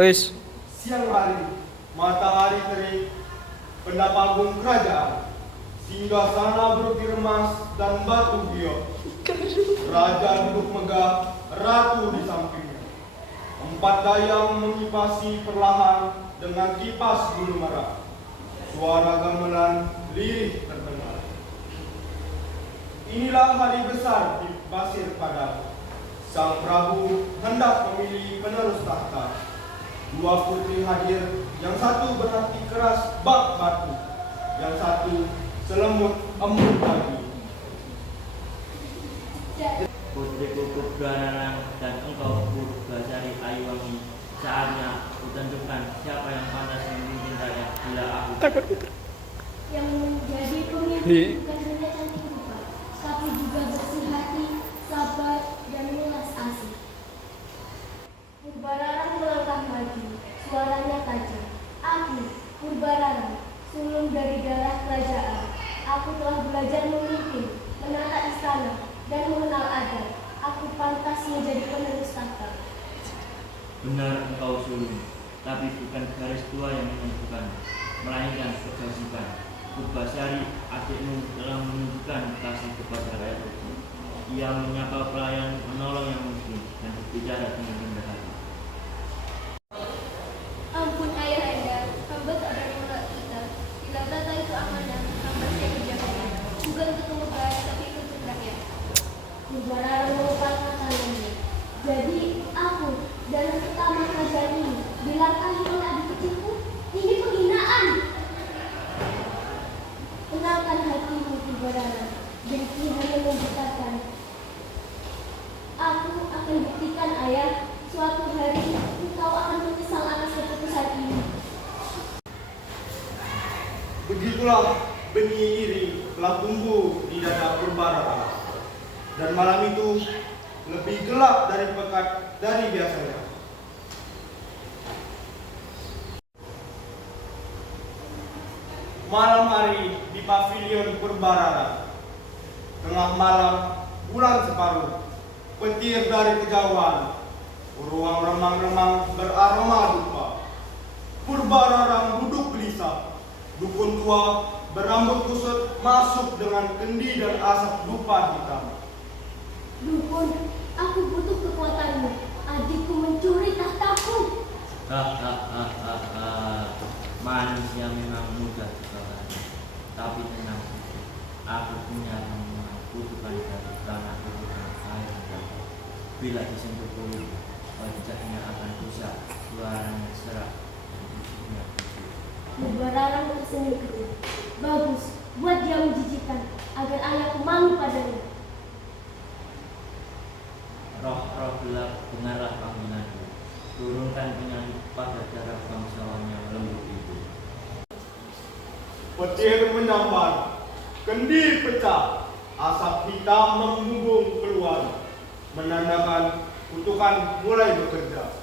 Wis. Siang hari, matahari terik, benda panggung kerajaan, singgah sana berukir emas dan batu giok. Raja duduk megah, ratu di sampingnya. Empat dayang mengipasi perlahan dengan kipas bulu merah. Suara gamelan lirih terdengar. Inilah hari besar di Basir Padang. Sang Prabu hendak memilih penerus tahta. Dua putri hadir, yang satu berhati keras bak batu, yang satu selemut embun pagi. Putriku Purbararang dan engkau Purbasari Ayuwangi, saatnya kutentukan siapa yang pantas memimpin rakyat bila aku yang menjadi pemimpin bukan hanya cantik rupa, tapi juga bersih hati, sabar, dan welas asih. Purbararang melangkah maju, suaranya tajam. Aku, Purbararang, sulung dari darah kerajaan. Aku telah belajar memimpin, menata istana, dan mengenal adat. Aku pantas menjadi penerus tahta. benar engkau sulung, tapi bukan garis tua yang menentukan, melainkan kewajiban. Purbasari adikmu telah menunjukkan kasih kepada rakyat itu. Ia menyapa pelayan, menolong yang miskin, dan berbicara dengan rendah hati. Ampun ayahanda, hamba tak berani menolak kita. Bila tata itu amanah, hamba siap menjaganya. Bukan untuk kemudahan, tapi untuk rakyat. Purbararang mengepalkan tangannya. Jadi aku dalam pertama kerajaan ini dilangkahi oleh adik kecilku. Ini penghinaan. Tenangkan hatimu, Purbararang. Dengki hanya membutakan. Aku akan buktikan ayah. Suatu hari engkau akan menyesal atas keputusan ini. Begitulah benih iri telah tumbuh di dada Purbararang. Dan malam itu lebih gelap dari pekat dari biasanya. Malam hari di pavilion Purbararang. Tengah malam, bulan separuh, petir dari kejauhan, ruang remang-remang beraroma dupa. Purbararang duduk gelisah. Dukun tua berambut kusut masuk dengan kendi dan asap dupa hitam. Dukun, aku butuh kekuatanmu. Adikku mencuri tahtaku. Hahaha, manusia memang mudah dibakar, tapi tenang, aku punya ramuan kutukan dari tanah kutukan air dan bila disentuh kulit, wajahnya akan rusak, suaranya serak, dan isinya kecil. Purbararang tersenyum keras. Bagus, buat dia menjijikan agar ayahku malu padanya. Roh-roh gelap, dengarlah panggilanku, turunkan penyakit pada darah bangsawan yang lembut itu. Petir menyambar, kendi pecah, asap hitam membumbung keluar, menandakan kutukan mulai bekerja.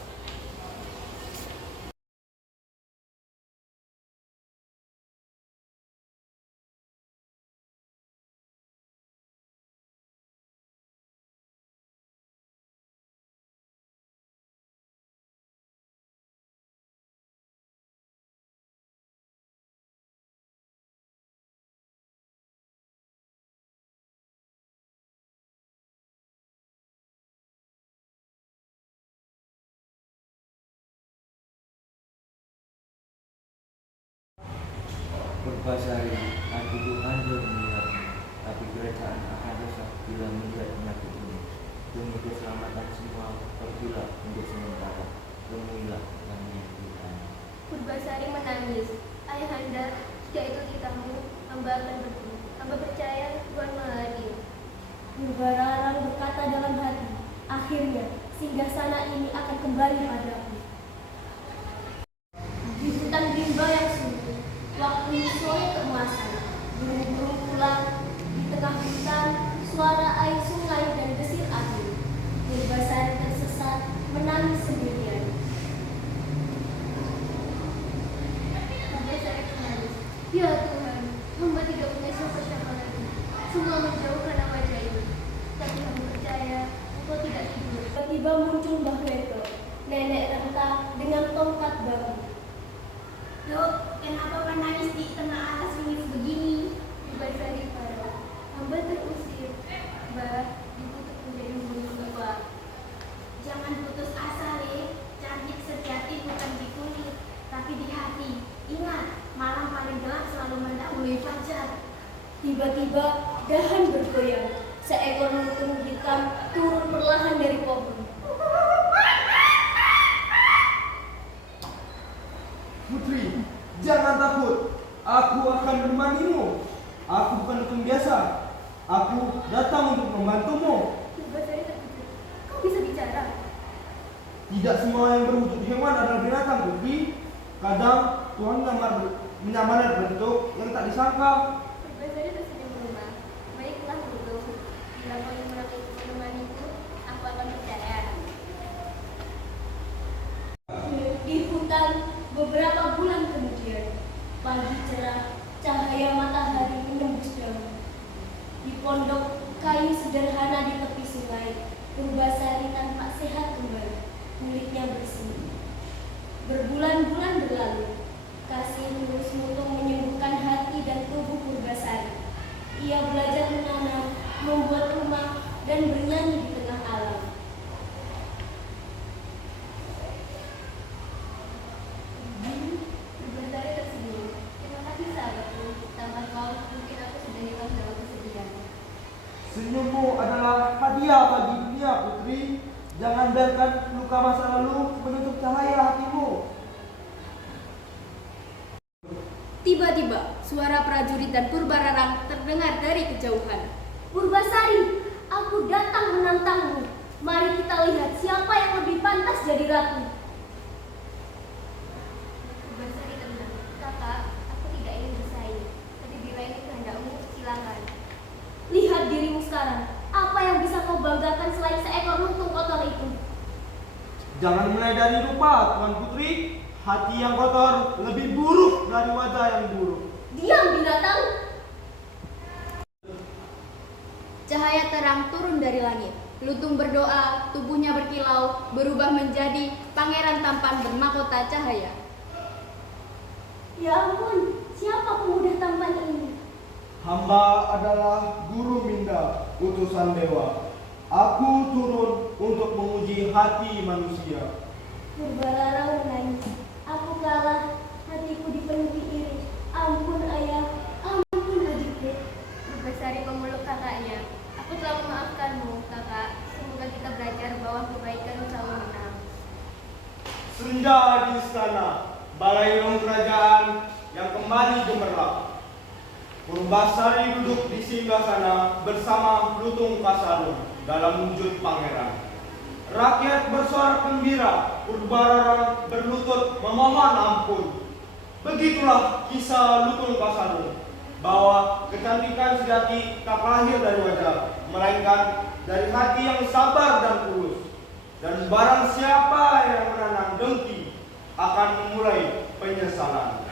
Purbasari, adikku hancur melihatmu, tapi kerajaan akan rusak bila melihat penyakit ini. Demi keselamatan semua, pergilah untuk sementara, temuilah yang menyakitkan. Purbasari menangis. Ayahanda, jika itu titahmu, hamba akan pergi. Hamba percaya Tuhan Maha Adil. Purbararang berkata dalam hati, akhirnya singgasana ini akan kembali padaku. Di hutan rimba yang sunyi, waktu sore keemasan, burung-burung pulang, di tengah hutan, suara air sungai dan desir angin. Purbasari tersesat, menangis sendirian. Purbasari menangis. Ya Tuhan, hamba tidak punya siapa-siapa lagi. Semua menjauh karena wajah ini. Tapi hamba percaya, engkau tidak tidur. Tiba-tiba muncul Mbah Weto. nenek renta dengan tongkat bambu. Loh, kenapa menangis di tengah alas wingit begini? Purbasari marah. Hamba terusir. Mbah, dikutuk menjadi buruh tua. Jangan putus asa, Le. Cantik sejati bukan di kulit, tapi di hati. Ingat, malam paling gelap selalu mendahului fajar. Tiba-tiba dahan bergoyang. Seekor lutung hitam turun perlahan dari pohon. Putri, jangan takut. Aku akan menemanimu. Aku bukan lutung biasa. Aku datang untuk membantumu. Purbasari terkejut. Kau bisa bicara? Tidak semua yang berwujud hewan adalah binatang, Putri. Kadang Tuhan menyamar bentuk yang tak disangka. Purbasari tersenyum melemah. Baiklah, lutung. Bila kau yang menemaniku, aku akan percaya. Di hutan beberapa bulan kemudian, pagi cerah, cahaya matahari menembus daun. Di pondok kayu sederhana di tepi sungai, Purbasari tampak sehat kembali, kulitnya bersih. Berbulan-bulan berlalu, kasih tulus Mutung menyembuhkan hati dan tubuh Purbasari. Ia belajar menanam, membuat rumah, dan bernyanyi di tengah alam. Purbasari tersenyum. Terima kasih sahabatku. Tanpa kau, mungkin aku sudah hilang dalam kesedihan. Senyummu adalah hadiah bagi dunia, Putri. Jangan biarkan luka masa lalu menutup cahaya hatimu. Tiba-tiba, suara prajurit dan Purbararang terdengar dari kejauhan. Purbasari, aku datang menantangmu. Mari kita lihat siapa yang lebih pantas jadi ratu. Purbasari tenang. Kakak, aku tidak ingin bersaing. Tapi bila ini kehendakmu, silakan. Lihat dirimu sekarang. Apa yang bisa kau banggakan selain seekor lutung kotor itu? Jangan mulai dari rupa, Tuan Putri. Hati yang kotor lebih buruk dari wajah yang buruk. Diam, binatang! Cahaya terang turun dari langit. Lutung berdoa, tubuhnya berkilau, berubah menjadi pangeran tampan bermahkota cahaya. Ya ampun, siapa pemuda tampan ini? Hamba adalah Guru Minda, utusan dewa. Aku turun untuk menguji hati manusia. Purbararang menangis. Aku kalah, hatiku dipenuhi iri. Ampun ayah, ampun adikku. Purbasari memeluk kakaknya. Aku telah memaafkanmu, kakak. Semoga kita belajar bahwa kebaikan selalu menang. Senja di istana, balairung kerajaan yang kembali gemerlap. Purbasari duduk di singgasana bersama Lutung Kasarung dalam wujud pangeran. Rakyat bersorak gembira, Purbararang berlutut memohon ampun. Begitulah kisah Lutung Kasarung, bahwa kecantikan sejati tak lahir dari wajah, melainkan dari hati yang sabar dan tulus. Dan barang siapa yang menanam dengki akan memulai penyesalan.